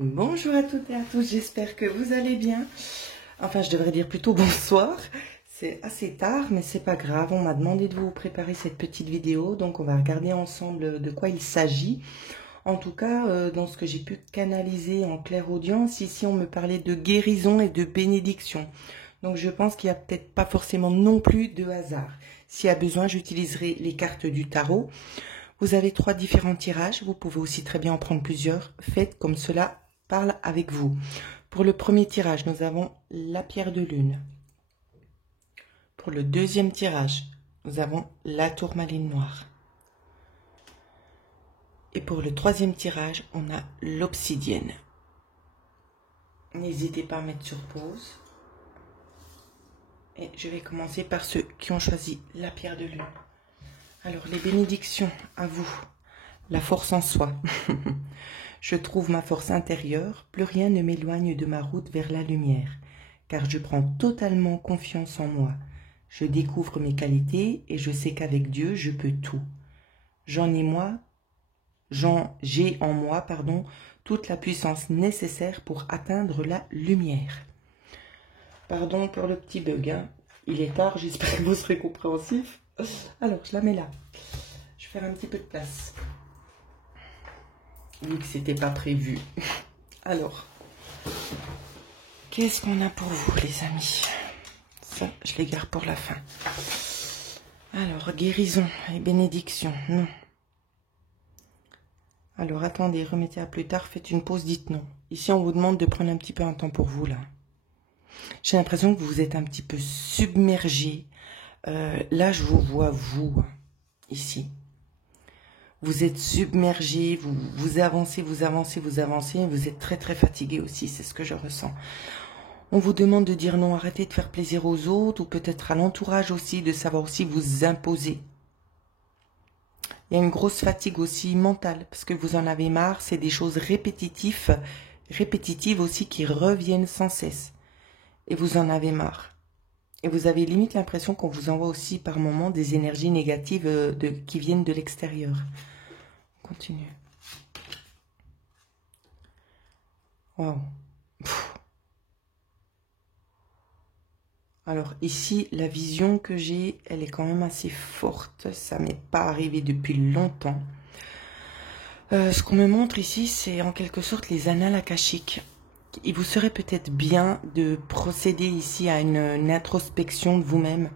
Bonjour à toutes et à tous, j'espère que vous allez bien. Enfin, je devrais dire plutôt bonsoir. C'est assez tard, mais c'est pas grave. On m'a demandé de vous préparer cette petite vidéo, donc on va regarder ensemble de quoi il s'agit. En tout cas, dans ce que j'ai pu canaliser en clairaudience, ici on me parlait de guérison et de bénédiction. Donc je pense qu'il n'y a peut-être pas forcément non plus de hasard. S'il y a besoin, j'utiliserai les cartes du tarot. Vous avez 3 différents tirages, vous pouvez aussi très bien en prendre plusieurs. Faites comme cela parle avec vous. Pour le premier tirage, nous avons la pierre de lune. Pour le deuxième tirage, nous avons la tourmaline noire. Et pour le troisième tirage, on a l'obsidienne. N'hésitez pas à mettre sur pause. Et je vais commencer par ceux qui ont choisi la pierre de lune. Alors, les bénédictions à vous. La force en soi. Je trouve ma force intérieure, plus rien ne m'éloigne de ma route vers la lumière, car je prends totalement confiance en moi. Je découvre mes qualités et je sais qu'avec Dieu, je peux tout. J'ai en moi, toute la puissance nécessaire pour atteindre la lumière. Pardon pour le petit bug, hein. Il est tard, j'espère que vous serez compréhensifs. Alors, je la mets là. Je vais faire un petit peu de place. Vu que c'était pas prévu. Alors, qu'est-ce qu'on a pour vous, les amis? Ça, je les garde pour la fin. Alors, guérison et bénédiction, non. Alors, attendez, remettez à plus tard, faites une pause, dites non. Ici, on vous demande de prendre un petit peu un temps pour vous, là. J'ai l'impression que vous êtes un petit peu submergé. Là, je vous vois, vous, ici. Vous êtes submergé, vous avancez, vous avancez, vous avancez, vous êtes très très fatigué aussi, c'est ce que je ressens. On vous demande de dire non, arrêtez de faire plaisir aux autres, ou peut-être à l'entourage aussi, de savoir aussi vous imposer. Il y a une grosse fatigue aussi mentale, parce que vous en avez marre, c'est des choses répétitives aussi qui reviennent sans cesse. Et vous en avez marre. Et vous avez limite l'impression qu'on vous envoie aussi par moments des énergies négatives qui viennent de l'extérieur. On continue. Wow. Alors ici, la vision que j'ai, elle est quand même assez forte. Ça m'est pas arrivé depuis longtemps. Ce qu'on me montre ici, c'est en quelque sorte les annales akashiques. Il vous serait peut-être bien de procéder ici à une introspection de vous-même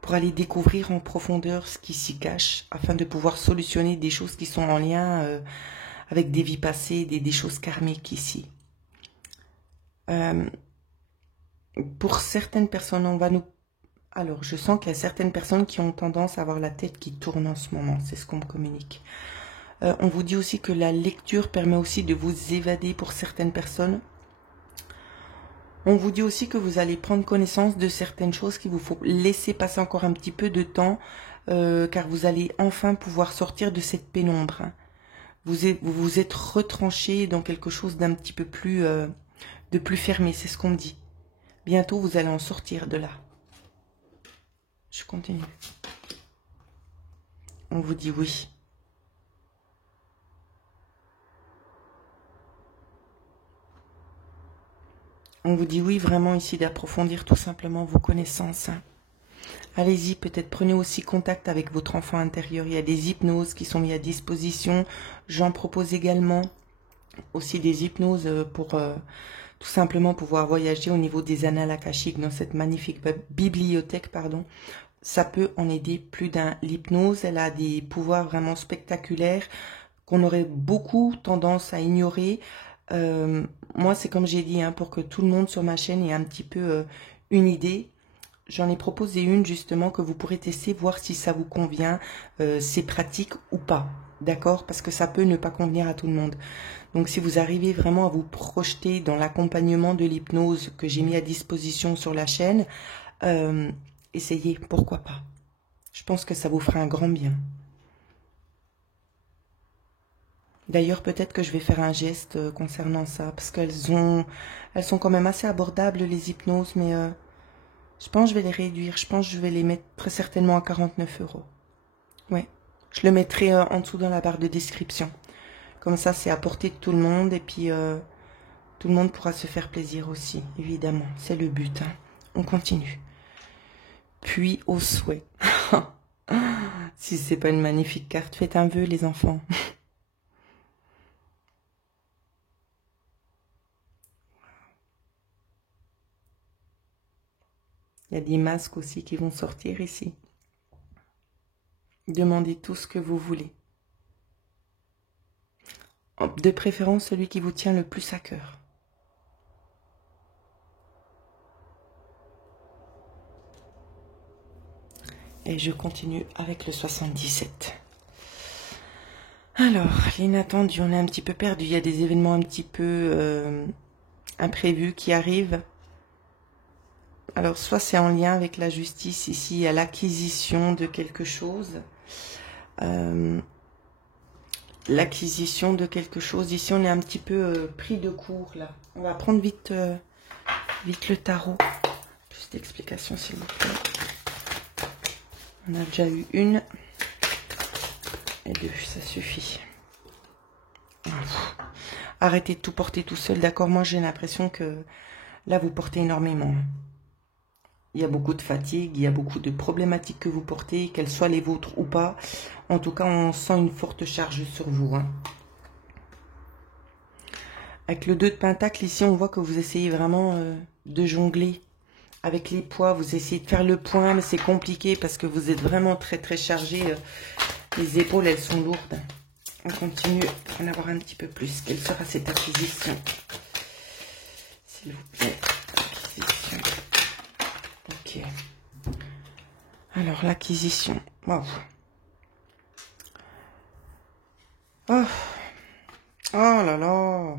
pour aller découvrir en profondeur ce qui s'y cache afin de pouvoir solutionner des choses qui sont en lien avec des vies passées, des choses karmiques ici. Pour certaines personnes, alors, je sens qu'il y a certaines personnes qui ont tendance à avoir la tête qui tourne en ce moment. C'est ce qu'on me communique. On vous dit aussi que la lecture permet aussi de vous évader pour certaines personnes. On vous dit aussi que vous allez prendre connaissance de certaines choses qu'il vous faut laisser passer encore un petit peu de temps, car vous allez enfin pouvoir sortir de cette pénombre. Vous vous êtes retranché dans quelque chose d'un petit peu plus, de plus fermé, c'est ce qu'on me dit. Bientôt, vous allez en sortir de là. Je continue. On vous dit oui. On vous dit oui, vraiment ici, d'approfondir tout simplement vos connaissances. Allez-y, peut-être prenez aussi contact avec votre enfant intérieur. Il y a des hypnoses qui sont mises à disposition. J'en propose également aussi des hypnoses pour tout simplement pouvoir voyager au niveau des annales akashiques dans cette magnifique bibliothèque, pardon. Ça peut en aider plus d'un. L'hypnose, elle a des pouvoirs vraiment spectaculaires qu'on aurait beaucoup tendance à ignorer. Moi, c'est comme j'ai dit, hein, pour que tout le monde sur ma chaîne ait un petit peu une idée. J'en ai proposé une justement que vous pourrez tester, voir si ça vous convient, c'est pratique ou pas. D'accord? Parce que ça peut ne pas convenir à tout le monde. Donc si vous arrivez vraiment à vous projeter dans l'accompagnement de l'hypnose que j'ai mis à disposition sur la chaîne, essayez, pourquoi pas. Je pense que ça vous fera un grand bien. D'ailleurs, peut-être que je vais faire un geste concernant ça, parce elles sont quand même assez abordables, les hypnoses, mais je pense que je vais les réduire. Je pense que je vais les mettre très certainement à 49 €. Ouais, je le mettrai en dessous dans la barre de description. Comme ça, c'est à portée de tout le monde, et puis Tout le monde pourra se faire plaisir aussi, évidemment. C'est le but. Hein. On continue. Puis au souhait. Si c'est pas une magnifique carte, faites un vœu, les enfants. Il y a des masques aussi qui vont sortir ici. Demandez tout ce que vous voulez. De préférence, celui qui vous tient le plus à cœur. Et je continue avec le 77. Alors, l'inattendu, on est un petit peu perdu. Il y a des événements un petit peu imprévus qui arrivent. Alors, soit c'est en lien avec la justice, ici, il y a l'acquisition de quelque chose. L'acquisition de quelque chose. Ici, on est un petit peu pris de court, là. On va prendre vite, vite le tarot. Plus d'explications, s'il vous plaît. On a déjà eu une et deux, ça suffit. Arrêtez de tout porter tout seul, d'accord? Moi, j'ai l'impression que là, vous portez énormément. Il y a beaucoup de fatigue, il y a beaucoup de problématiques que vous portez, qu'elles soient les vôtres ou pas. En tout cas, on sent une forte charge sur vous. Hein. Avec le 2 de Pentacle, ici, on voit que vous essayez vraiment de jongler. Avec les poids, vous essayez de faire le point, mais c'est compliqué parce que vous êtes vraiment très très chargé. Les épaules, elles sont lourdes. On continue à en avoir un petit peu plus. Quelle sera cette acquisition? S'il vous plaît. Acquisition. Ok. Alors, l'acquisition. Wow. Oh. Oh là là.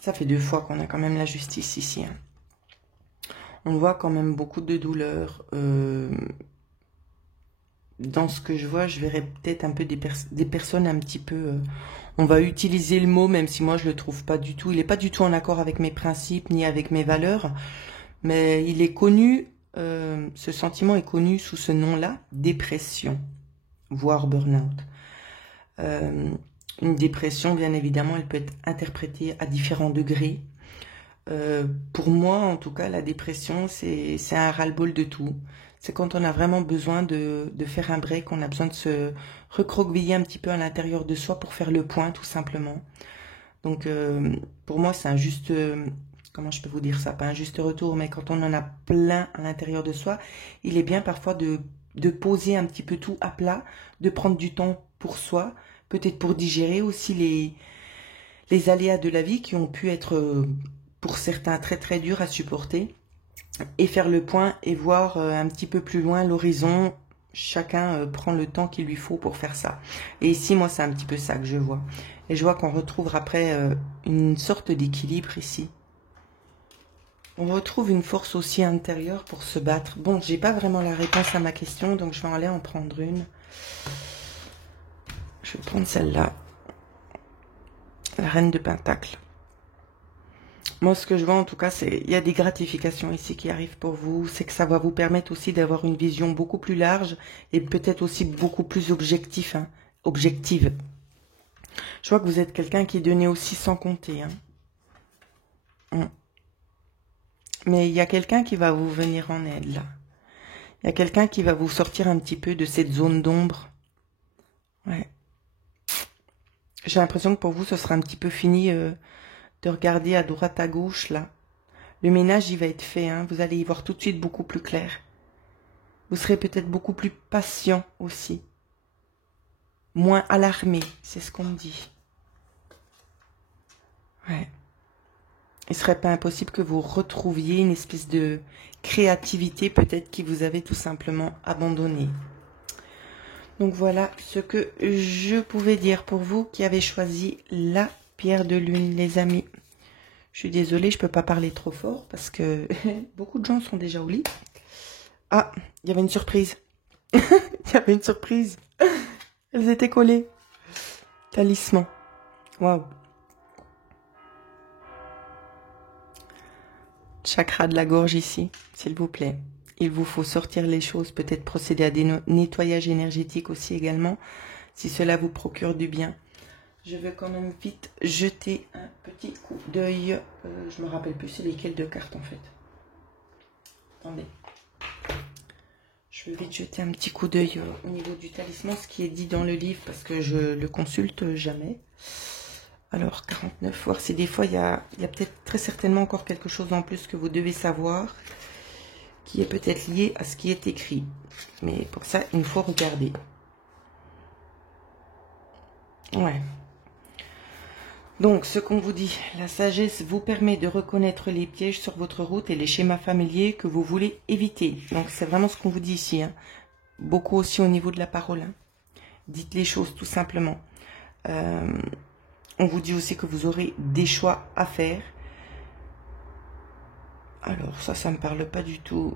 Ça fait 2 fois qu'on a quand même la justice ici. Hein. On voit quand même beaucoup de douleur. Dans ce que je vois, je verrais peut-être un peu des personnes un petit peu... on va utiliser le mot, même si moi je le trouve pas du tout. Il n'est pas du tout en accord avec mes principes ni avec mes valeurs. Mais il est connu, ce sentiment est connu sous ce nom-là, dépression, voire burn-out. Une dépression, bien évidemment, elle peut être interprétée à différents degrés. Pour moi, en tout cas, la dépression, c'est un ras-le-bol de tout. C'est quand on a vraiment besoin de faire un break, on a besoin de se recroqueviller un petit peu à l'intérieur de soi pour faire le point, tout simplement. Donc, pour moi, c'est un juste... comment je peux vous dire ça? Pas un juste retour, mais quand on en a plein à l'intérieur de soi, il est bien parfois de poser un petit peu tout à plat, de prendre du temps pour soi, peut-être pour digérer aussi les aléas de la vie qui ont pu être, pour certains, très très durs à supporter, et faire le point et voir un petit peu plus loin l'horizon. Chacun prend le temps qu'il lui faut pour faire ça. Et ici, moi, c'est un petit peu ça que je vois. Et je vois qu'on retrouve après une sorte d'équilibre ici. On retrouve une force aussi intérieure pour se battre. Bon, j'ai pas vraiment la réponse à ma question, donc je vais aller en prendre une. Je vais prendre celle-là. La reine de Pentacle. Moi, ce que je vois en tout cas, c'est il y a des gratifications ici qui arrivent pour vous. C'est que ça va vous permettre aussi d'avoir une vision beaucoup plus large et peut-être aussi beaucoup plus objective. Je vois que vous êtes quelqu'un qui est donné aussi sans compter. Hein. Mais il y a quelqu'un qui va vous venir en aide, là. Il y a quelqu'un qui va vous sortir un petit peu de cette zone d'ombre. Ouais. J'ai l'impression que pour vous, ce sera un petit peu fini de regarder à droite, à gauche, là. Le ménage, il va être fait, hein. Vous allez y voir tout de suite beaucoup plus clair. Vous serez peut-être beaucoup plus patient aussi. Moins alarmé, c'est ce qu'on me dit. Ouais. Il ne serait pas impossible que vous retrouviez une espèce de créativité peut-être qui vous avait tout simplement abandonné. Donc voilà ce que je pouvais dire pour vous qui avez choisi la pierre de lune, les amis. Je suis désolée, je ne peux pas parler trop fort parce que beaucoup de gens sont déjà au lit. Ah, il y avait une surprise. Il y avait une surprise. Elles étaient collées. Talisman. Waouh. Chakra de la gorge ici, s'il vous plaît. Il vous faut sortir les choses, peut-être procéder à des nettoyages énergétiques aussi également. si cela vous procure du bien. Je veux quand même vite jeter un petit coup d'œil. Je me rappelle plus c'est lesquelles de cartes en fait. Attendez. Je vais vite jeter un petit coup d'œil au niveau du talisman, ce qui est dit dans le livre, parce que je le consulte jamais. Alors, 49, voir si des fois, il y a peut-être très certainement encore quelque chose en plus que vous devez savoir, qui est peut-être lié à ce qui est écrit. Mais pour ça, il faut regarder. Ouais. Donc, ce qu'on vous dit, la sagesse vous permet de reconnaître les pièges sur votre route et les schémas familiers que vous voulez éviter. Donc, c'est vraiment ce qu'on vous dit ici. Hein. Beaucoup aussi au niveau de la parole. Hein. Dites les choses tout simplement. On vous dit aussi que vous aurez des choix à faire. Alors, ça me parle pas du tout.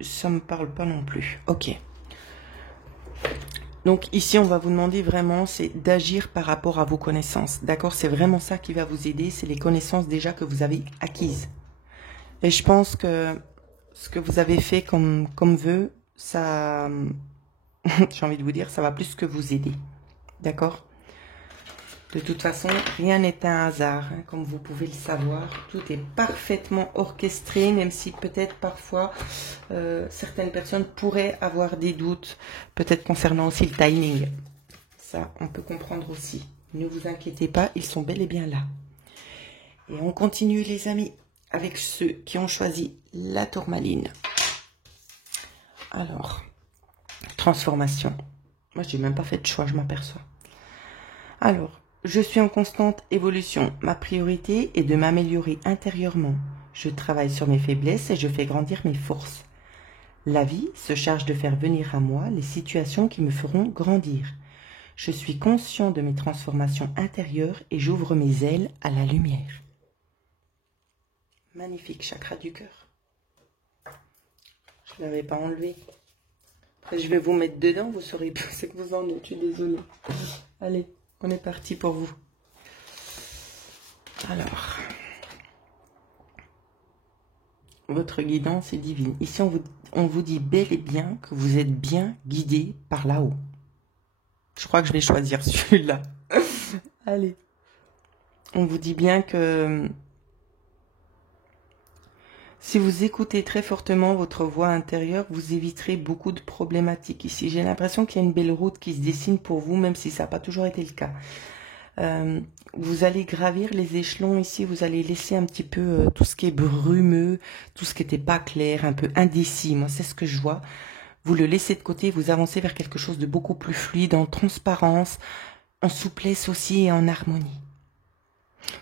Ça me parle pas non plus. Ok. Donc ici, on va vous demander vraiment, c'est d'agir par rapport à vos connaissances. D'accord? C'est vraiment ça qui va vous aider. C'est les connaissances déjà que vous avez acquises. Et je pense que ce que vous avez fait comme vœu, ça, j'ai envie de vous dire, ça va plus que vous aider. D'accord? De toute façon, rien n'est un hasard, hein, comme vous pouvez le savoir. Tout est parfaitement orchestré, même si peut-être parfois certaines personnes pourraient avoir des doutes, peut-être concernant aussi le timing. Ça, on peut comprendre aussi. Ne vous inquiétez pas, ils sont bel et bien là. Et on continue, les amis, avec ceux qui ont choisi la tourmaline. Alors, transformation. Moi, j'ai même pas fait de choix, je m'aperçois. Alors, je suis en constante évolution. Ma priorité est de m'améliorer intérieurement. Je travaille sur mes faiblesses et je fais grandir mes forces. La vie se charge de faire venir à moi les situations qui me feront grandir. Je suis conscient de mes transformations intérieures et j'ouvre mes ailes à la lumière. Magnifique, chakra du cœur. Je ne l'avais pas enlevé. Après, je vais vous mettre dedans, vous saurez plus ce que vous en êtes. Je suis désolée. Allez. On est parti pour vous. Alors, votre guidance est divine. Ici, on vous dit bel et bien que vous êtes bien guidé par là-haut. Je crois que je vais choisir celui-là. Allez. On vous dit bien que si vous écoutez très fortement votre voix intérieure, vous éviterez beaucoup de problématiques ici. J'ai l'impression qu'il y a une belle route qui se dessine pour vous, même si ça n'a pas toujours été le cas. Vous allez gravir les échelons ici, vous allez laisser un petit peu tout ce qui est brumeux, tout ce qui n'était pas clair, un peu indécis. Moi, c'est ce que je vois. Vous le laissez de côté, vous avancez vers quelque chose de beaucoup plus fluide, en transparence, en souplesse aussi et en harmonie.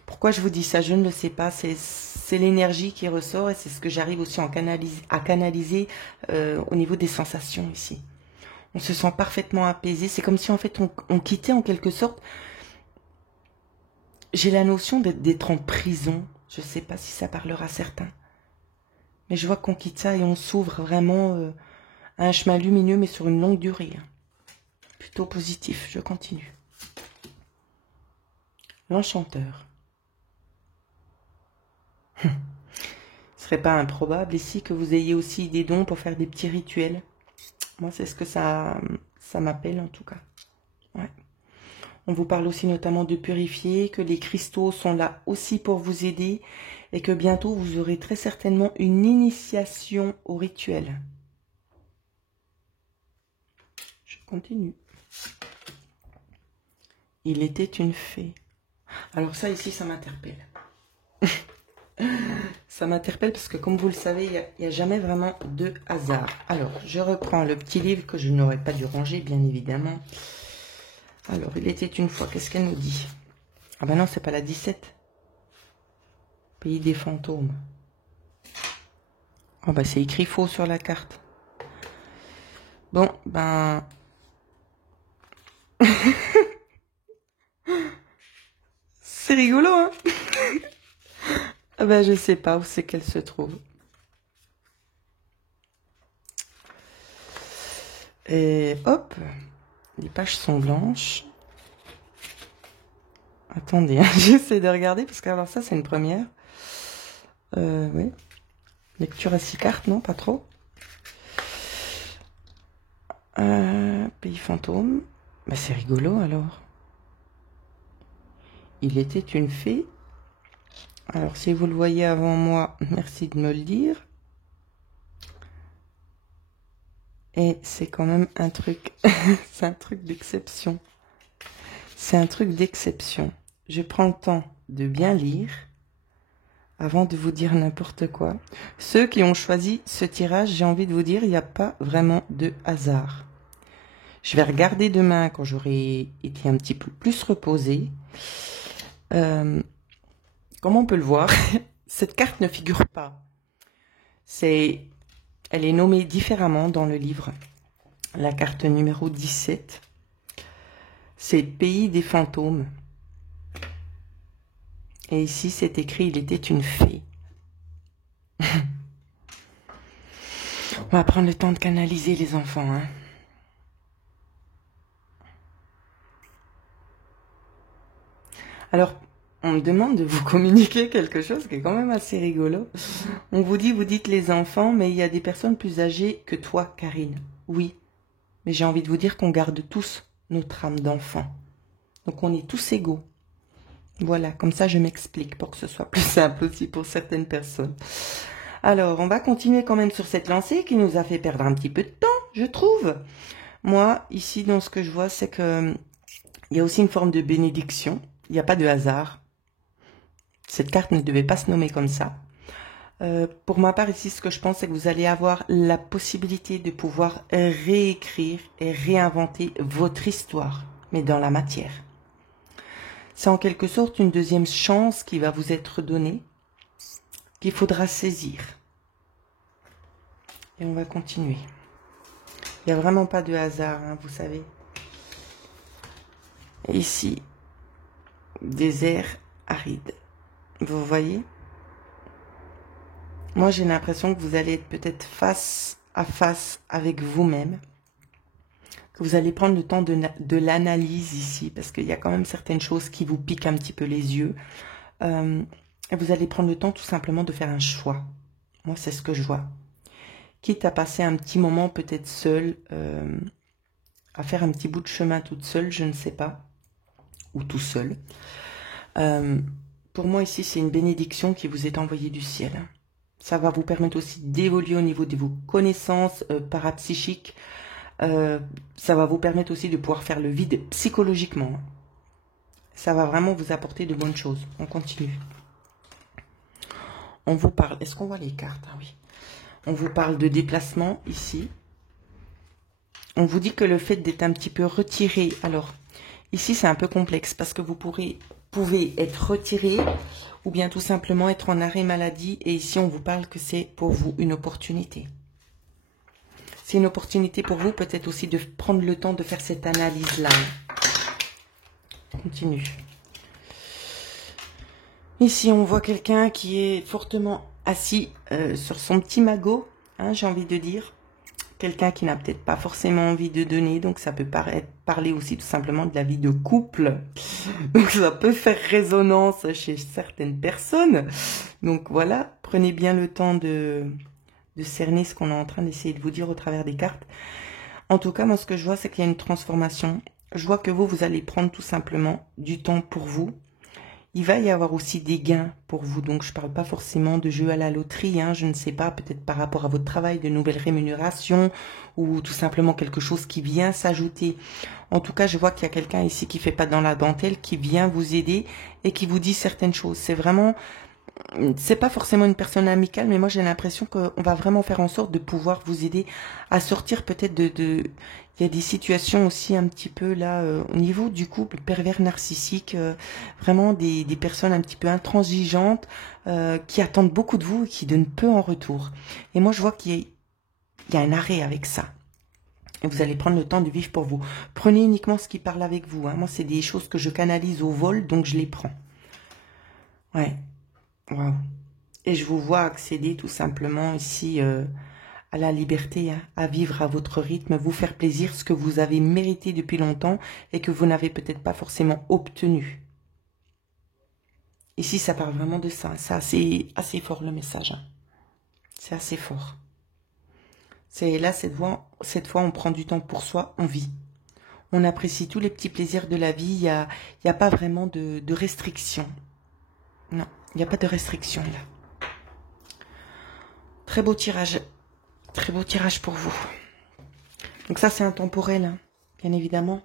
Pourquoi je vous dis ça? Je ne le sais pas. C'est l'énergie qui ressort et c'est ce que j'arrive aussi à canaliser au niveau des sensations ici. On se sent parfaitement apaisé. C'est comme si en fait on quittait en quelque sorte. J'ai la notion d'être en prison. Je ne sais pas si ça parlera à certains. Mais je vois qu'on quitte ça et on s'ouvre vraiment à un chemin lumineux mais sur une longue durée. Plutôt positif. Je continue. L'enchanteur. Ce serait pas improbable ici que vous ayez aussi des dons pour faire des petits rituels. Moi, c'est ce que ça m'appelle en tout cas. Ouais. On vous parle aussi notamment de purifier, que les cristaux sont là aussi pour vous aider et que bientôt vous aurez très certainement une initiation au rituel. Je continue. Il était une fée. Alors ça ici, ça m'interpelle. Ça m'interpelle parce que comme vous le savez, il n'y a jamais vraiment de hasard. Alors, je reprends le petit livre que je n'aurais pas dû ranger, bien évidemment. Alors, il était une fois, qu'est-ce qu'elle nous dit? Ah ben non, c'est pas la 17. Pays des fantômes. Oh ben c'est écrit faux sur la carte. Bon, ben... c'est rigolo, hein? Ah ben je sais pas où c'est qu'elle se trouve. Et hop, les pages sont blanches. Attendez, hein, j'essaie de regarder parce que alors ça c'est une première. Oui. Lecture à 6 cartes, non, pas trop. Pays fantôme. Bah, c'est rigolo alors. Il était une fée. Alors si vous le voyez avant moi, merci de me le dire. Et c'est quand même un truc, c'est un truc d'exception. C'est un truc d'exception. Je prends le temps de bien lire avant de vous dire n'importe quoi. Ceux qui ont choisi ce tirage, j'ai envie de vous dire, il n'y a pas vraiment de hasard. Je vais regarder demain quand j'aurai été un petit peu plus reposée. Comme on peut le voir, cette carte ne figure pas. Elle est nommée différemment dans le livre. La carte numéro 17. C'est Pays des fantômes. Et ici, c'est écrit, il était une fée. On va prendre le temps de canaliser les enfants. Hein. Alors, on me demande de vous communiquer quelque chose qui est quand même assez rigolo. On vous dit, vous dites les enfants, mais il y a des personnes plus âgées que toi, Karine. Oui, mais j'ai envie de vous dire qu'on garde tous notre âme d'enfant. Donc, on est tous égaux. Voilà, comme ça je m'explique pour que ce soit plus simple aussi pour certaines personnes. Alors, on va continuer quand même sur cette lancée qui nous a fait perdre un petit peu de temps, je trouve. Moi, ici, dans ce que je vois, c'est que il y a aussi une forme de bénédiction. Il n'y a pas de hasard. Cette carte ne devait pas se nommer comme ça. Pour ma part, ici, ce que je pense, c'est que vous allez avoir la possibilité de pouvoir réécrire et réinventer votre histoire, mais dans la matière. C'est en quelque sorte une deuxième chance qui va vous être donnée, qu'il faudra saisir. Et on va continuer. Il n'y a vraiment pas de hasard, hein, vous savez. Et ici, désert aride. Vous voyez? Moi, j'ai l'impression que vous allez être peut-être face à face avec vous-même. Que vous allez prendre le temps de l'analyse ici, parce qu'il y a quand même certaines choses qui vous piquent un petit peu les yeux. Et vous allez prendre le temps tout simplement de faire un choix. Moi, c'est ce que je vois. Quitte à passer un petit moment peut-être seul, à faire un petit bout de chemin toute seule, je ne sais pas, ou tout seul. Pour moi, ici, c'est une bénédiction qui vous est envoyée du ciel. Ça va vous permettre aussi d'évoluer au niveau de vos connaissances parapsychiques. Ça va vous permettre aussi de pouvoir faire le vide psychologiquement. Ça va vraiment vous apporter de bonnes choses. On continue. On vous parle... Est-ce qu'on voit les cartes? Ah oui. On vous parle de déplacement ici. On vous dit que le fait d'être un petit peu retiré... Alors, ici, c'est un peu complexe parce que vous pouvez être retiré ou bien tout simplement être en arrêt maladie. Et ici, on vous parle que c'est pour vous une opportunité. C'est une opportunité pour vous peut-être aussi de prendre le temps de faire cette analyse-là. On continue. Ici, on voit quelqu'un qui est fortement assis sur son petit magot, hein, j'ai envie de dire. Quelqu'un qui n'a peut-être pas forcément envie de donner, donc ça peut parler aussi tout simplement de la vie de couple. Donc ça peut faire résonance chez certaines personnes. Donc voilà, prenez bien le temps de cerner ce qu'on est en train d'essayer de vous dire au travers des cartes. En tout cas, moi ce que je vois, c'est qu'il y a une transformation. Je vois que vous allez prendre tout simplement du temps pour vous. Il va y avoir aussi des gains pour vous, donc je ne parle pas forcément de jeu à la loterie, hein, je ne sais pas, peut-être par rapport à votre travail, de nouvelles rémunérations ou tout simplement quelque chose qui vient s'ajouter. En tout cas, je vois qu'il y a quelqu'un ici qui fait pas dans la dentelle, qui vient vous aider et qui vous dit certaines choses. C'est vraiment, c'est pas forcément une personne amicale, mais moi j'ai l'impression qu'on va vraiment faire en sorte de pouvoir vous aider à sortir peut-être il y a des situations aussi un petit peu là au niveau du couple pervers narcissique, vraiment des personnes un petit peu intransigeantes qui attendent beaucoup de vous et qui donnent peu en retour. Et moi je vois qu'il y a un arrêt avec ça. Et vous allez prendre le temps de vivre pour vous. Prenez uniquement ce qui parle avec vous. Hein. Moi c'est des choses que je canalise au vol, donc je les prends. Ouais. Wow. Et je vous vois accéder tout simplement ici à la liberté, hein, à vivre à votre rythme, vous faire plaisir, ce que vous avez mérité depuis longtemps et que vous n'avez peut-être pas forcément obtenu. Ici, ça parle vraiment de ça. C'est assez fort le message. Hein. C'est assez fort. C'est là, cette fois, on prend du temps pour soi, on vit. On apprécie tous les petits plaisirs de la vie. Il y a pas vraiment de restrictions. Non, il n'y a pas de restrictions là. Très beau tirage. Très beau tirage pour vous. Donc ça, c'est intemporel, hein, bien évidemment.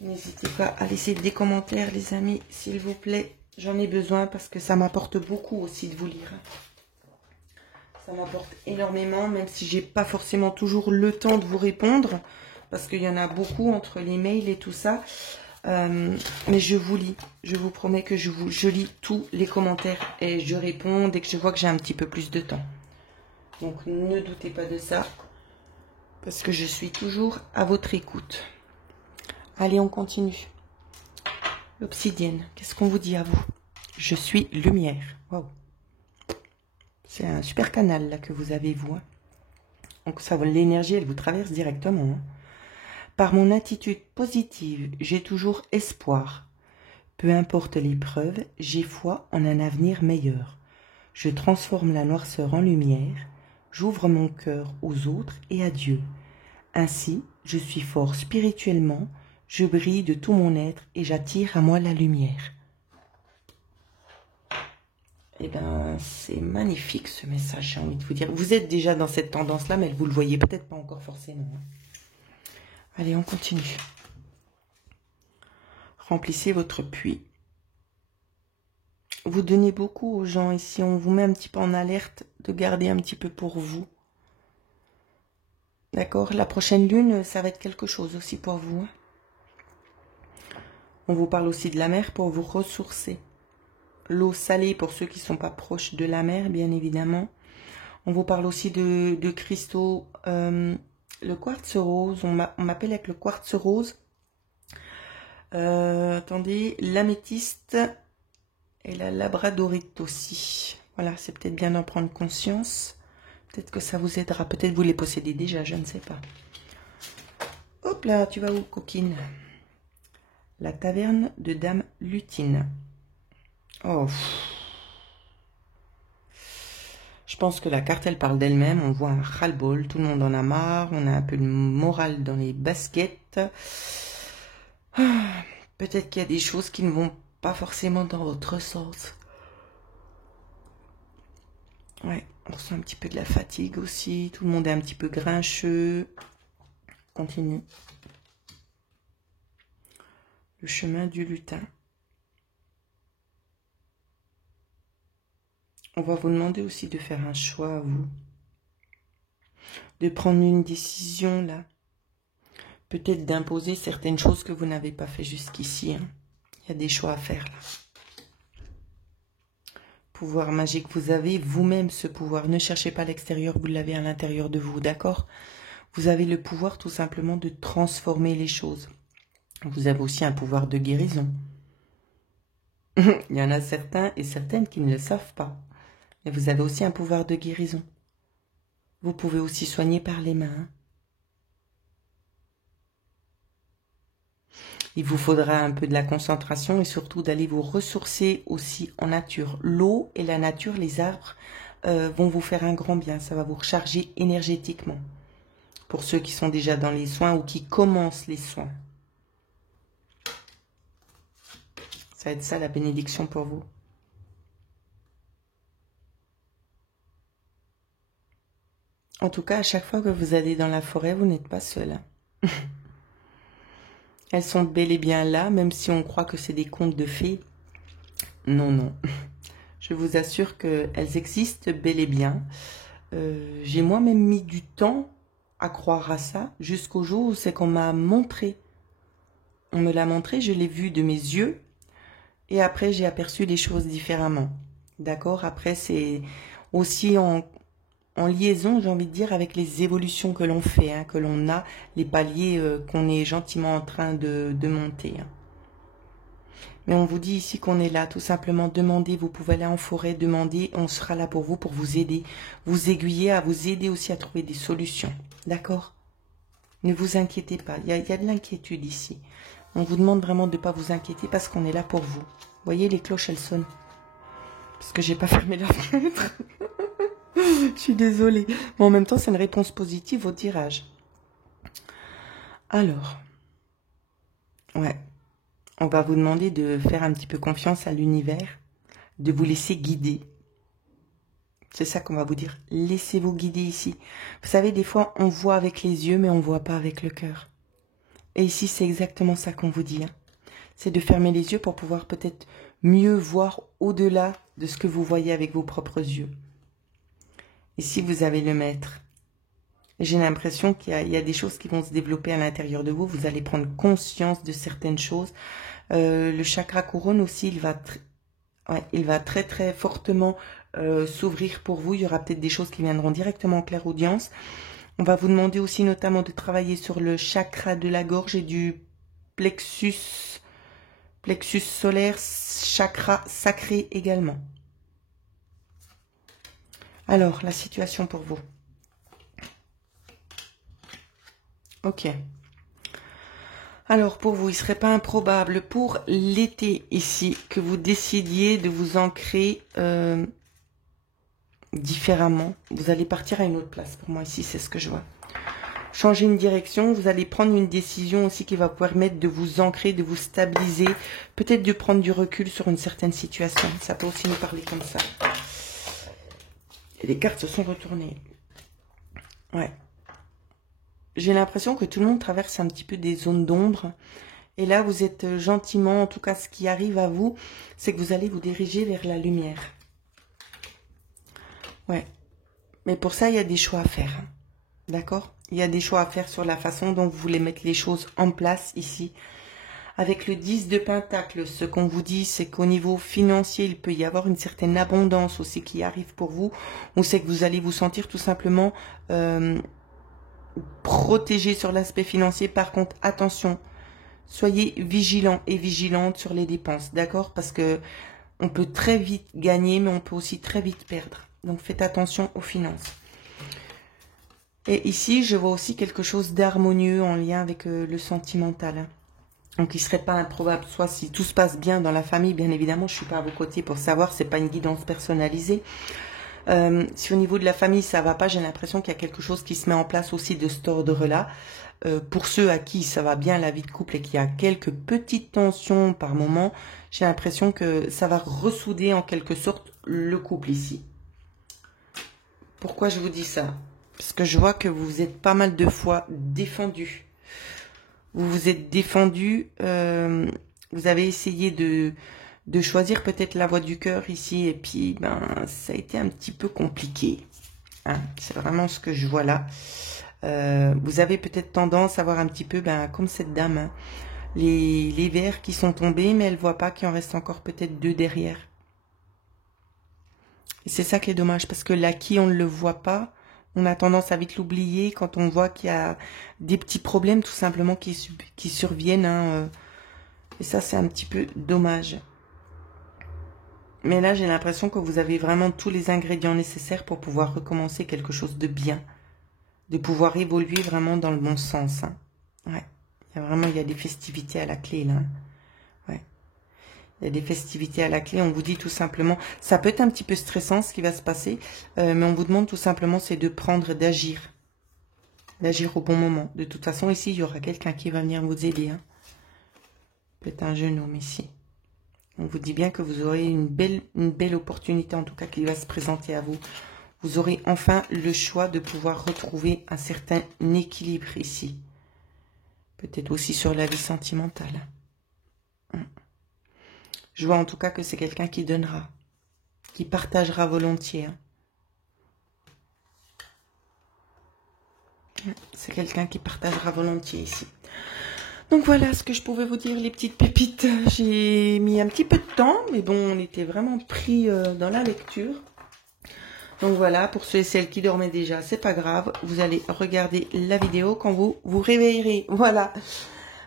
N'hésitez pas à laisser des commentaires, les amis, s'il vous plaît. J'en ai besoin parce que ça m'apporte beaucoup aussi de vous lire. Ça m'apporte énormément, même si j'ai pas forcément toujours le temps de vous répondre. Parce qu'il y en a beaucoup entre les mails et tout ça. Mais je vous lis. Je vous promets que je lis tous les commentaires. Et je réponds dès que je vois que j'ai un petit peu plus de temps. Donc ne doutez pas de ça. Parce que je suis toujours à votre écoute. Allez, on continue. L'obsidienne, qu'est-ce qu'on vous dit à vous? Je suis lumière. Waouh. C'est un super canal là que vous avez, vous. Hein. Donc ça, l'énergie, elle vous traverse directement. Hein. Par mon attitude positive, j'ai toujours espoir. Peu importe l'épreuve, j'ai foi en un avenir meilleur. Je transforme la noirceur en lumière. J'ouvre mon cœur aux autres et à Dieu. Ainsi, je suis fort spirituellement. Je brille de tout mon être et j'attire à moi la lumière. Eh bien, c'est magnifique ce message, j'ai envie de vous dire. Vous êtes déjà dans cette tendance-là, mais vous ne le voyez peut-être pas encore forcément. Allez, on continue. Remplissez votre puits. Vous donnez beaucoup aux gens ici. On vous met un petit peu en alerte de garder un petit peu pour vous. D'accord? La prochaine lune, ça va être quelque chose aussi pour vous. Hein. On vous parle aussi de la mer pour vous ressourcer. L'eau salée pour ceux qui ne sont pas proches de la mer, bien évidemment. On vous parle aussi de cristaux. Le quartz rose, on m'appelle avec le quartz rose. Attendez, l'améthyste et la labradorite aussi. Voilà, c'est peut-être bien d'en prendre conscience. Peut-être que ça vous aidera. Peut-être vous les possédez déjà, je ne sais pas. Hop là, tu vas où, coquine? La taverne de Dame Lutine. Oh. Je pense que la carte, elle parle d'elle-même. On voit un ras-le-bol. Tout le monde en a marre. On a un peu de morale dans les baskets. Peut-être qu'il y a des choses qui ne vont pas forcément dans votre sens. Ouais, on ressent un petit peu de la fatigue aussi. Tout le monde est un petit peu grincheux. Continue. Le chemin du lutin. On va vous demander aussi de faire un choix à vous. De prendre une décision là. Peut-être d'imposer certaines choses que vous n'avez pas fait jusqu'ici. Hein. Il y a des choix à faire là. Pouvoir magique, vous avez vous-même ce pouvoir. Ne cherchez pas à l'extérieur, vous l'avez à l'intérieur de vous, d'accord? Vous avez le pouvoir tout simplement de transformer les choses. Vous avez aussi un pouvoir de guérison. Il y en a certains et certaines qui ne le savent pas. Mais vous avez aussi un pouvoir de guérison. Vous pouvez aussi soigner par les mains. Il vous faudra un peu de la concentration et surtout d'aller vous ressourcer aussi en nature. L'eau et la nature, les arbres, vont vous faire un grand bien. Ça va vous recharger énergétiquement. Pour ceux qui sont déjà dans les soins ou qui commencent les soins. Ça va être ça la bénédiction pour vous. En tout cas, à chaque fois que vous allez dans la forêt, vous n'êtes pas seul. Hein. Elles sont bel et bien là, même si on croit que c'est des contes de fées. Non, non. Je vous assure qu'elles existent bel et bien. J'ai moi-même mis du temps à croire à ça, jusqu'au jour où c'est qu'on m'a montré. On me l'a montré, je l'ai vu de mes yeux, et après j'ai aperçu les choses différemment. D'accord? Après, c'est aussi en liaison, j'ai envie de dire, avec les évolutions que l'on fait, hein, que l'on a, les paliers qu'on est gentiment en train de monter. Hein. Mais on vous dit ici qu'on est là, tout simplement, demandez, vous pouvez aller en forêt, demander, on sera là pour vous aider, vous aiguiller, à vous aider aussi à trouver des solutions. D'accord? Ne vous inquiétez pas, il y a de l'inquiétude ici. On vous demande vraiment de ne pas vous inquiéter parce qu'on est là pour vous. Vous voyez, les cloches, elles sonnent. Parce que j'ai pas fermé la fenêtre. Je suis désolée. Mais en même temps, c'est une réponse positive au tirage. Alors, ouais, on va vous demander de faire un petit peu confiance à l'univers, de vous laisser guider. C'est ça qu'on va vous dire. Laissez-vous guider ici. Vous savez, des fois, on voit avec les yeux, mais on ne voit pas avec le cœur. Et ici, c'est exactement ça qu'on vous dit. Hein. C'est de fermer les yeux pour pouvoir peut-être mieux voir au-delà de ce que vous voyez avec vos propres yeux. Ici, vous avez le maître. J'ai l'impression qu'il y a des choses qui vont se développer à l'intérieur de vous. Vous allez prendre conscience de certaines choses. Le chakra couronne aussi, il va très très fortement s'ouvrir pour vous. Il y aura peut-être des choses qui viendront directement en clairaudience. On va vous demander aussi notamment de travailler sur le chakra de la gorge et du plexus solaire, chakra sacré également. Alors, la situation pour vous. Ok. Alors, pour vous, il ne serait pas improbable pour l'été ici que vous décidiez de vous ancrer différemment. Vous allez partir à une autre place. Pour moi, ici, c'est ce que je vois. Changer une direction. Vous allez prendre une décision aussi qui va vous permettre de vous ancrer, de vous stabiliser. Peut-être de prendre du recul sur une certaine situation. Ça peut aussi nous parler comme ça. Et les cartes se sont retournées. Ouais. J'ai l'impression que tout le monde traverse un petit peu des zones d'ombre. Et là, vous êtes gentiment, en tout cas, ce qui arrive à vous, c'est que vous allez vous diriger vers la lumière. Ouais. Mais pour ça, il y a des choix à faire. D'accord? Il y a des choix à faire sur la façon dont vous voulez mettre les choses en place ici. Avec le 10 de Pentacle, ce qu'on vous dit, c'est qu'au niveau financier, il peut y avoir une certaine abondance aussi qui arrive pour vous. On sait que vous allez vous sentir tout simplement protégé sur l'aspect financier. Par contre, attention, soyez vigilants et vigilantes sur les dépenses, d'accord? Parce que on peut très vite gagner, mais on peut aussi très vite perdre. Donc, faites attention aux finances. Et ici, je vois aussi quelque chose d'harmonieux en lien avec le sentimental. Donc, il ne serait pas improbable, soit si tout se passe bien dans la famille, bien évidemment, je ne suis pas à vos côtés pour savoir, c'est pas une guidance personnalisée. Si au niveau de la famille, ça va pas, j'ai l'impression qu'il y a quelque chose qui se met en place aussi de cet ordre-là. Pour ceux à qui ça va bien la vie de couple et qu'il y a quelques petites tensions par moment, j'ai l'impression que ça va ressouder en quelque sorte le couple ici. Pourquoi je vous dis ça? Parce que je vois que vous vous êtes pas mal de fois défendu. Vous vous êtes défendu, vous avez essayé de choisir peut-être la voie du cœur ici, et puis ben ça a été un petit peu compliqué. Hein, c'est vraiment ce que je vois là. Vous avez peut-être tendance à voir un petit peu, ben, comme cette dame, hein, les verres qui sont tombés, mais elle ne voit pas qu'il en reste encore peut-être 2 derrière. Et c'est ça qui est dommage, parce que l'acquis, on ne le voit pas. On a tendance à vite l'oublier quand on voit qu'il y a des petits problèmes tout simplement qui surviennent. Hein, et ça, c'est un petit peu dommage. Mais là, j'ai l'impression que vous avez vraiment tous les ingrédients nécessaires pour pouvoir recommencer quelque chose de bien. De pouvoir évoluer vraiment dans le bon sens. Hein. Ouais. Il y a des festivités à la clé, là. Ouais. Il y a des festivités à la clé. On vous dit tout simplement... Ça peut être un petit peu stressant, ce qui va se passer. Mais on vous demande tout simplement, c'est de prendre, d'agir. D'agir au bon moment. De toute façon, ici, il y aura quelqu'un qui va venir vous aider. Hein. Peut-être un jeune homme ici. On vous dit bien que vous aurez une belle opportunité, en tout cas, qui va se présenter à vous. Vous aurez enfin le choix de pouvoir retrouver un certain équilibre ici. Peut-être aussi sur la vie sentimentale. Je vois en tout cas que c'est quelqu'un qui donnera, qui partagera volontiers. C'est quelqu'un qui partagera volontiers ici. Donc voilà ce que je pouvais vous dire, les petites pépites. J'ai mis un petit peu de temps, mais bon, on était vraiment pris dans la lecture. Donc voilà, pour ceux et celles qui dormaient déjà, c'est pas grave. Vous allez regarder la vidéo quand vous vous réveillerez. Voilà.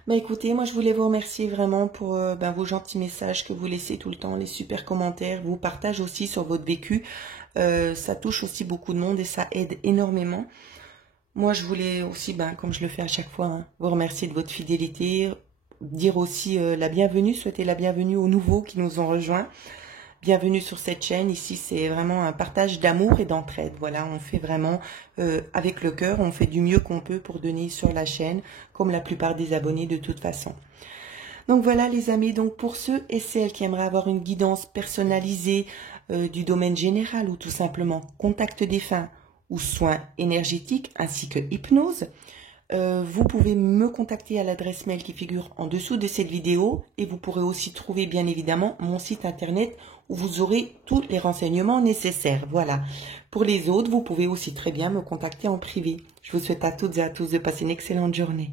Mais écoutez, moi je voulais vous remercier vraiment pour vos gentils messages que vous laissez tout le temps, les super commentaires, vous partagez aussi sur votre vécu. Ça touche aussi beaucoup de monde et ça aide énormément. Moi je voulais aussi, comme je le fais à chaque fois, hein, vous remercier de votre fidélité, dire aussi la bienvenue, souhaiter la bienvenue aux nouveaux qui nous ont rejoints. Bienvenue sur cette chaîne. Ici, c'est vraiment un partage d'amour et d'entraide. Voilà, on fait vraiment avec le cœur, on fait du mieux qu'on peut pour donner sur la chaîne, comme la plupart des abonnés de toute façon. Donc voilà les amis, donc pour ceux et celles qui aimeraient avoir une guidance personnalisée du domaine général ou tout simplement contact défunt ou soins énergétiques ainsi que hypnose, vous pouvez me contacter à l'adresse mail qui figure en dessous de cette vidéo et vous pourrez aussi trouver bien évidemment mon site internet où vous aurez tous les renseignements nécessaires. Voilà. Pour les autres, vous pouvez aussi très bien me contacter en privé. Je vous souhaite à toutes et à tous de passer une excellente journée.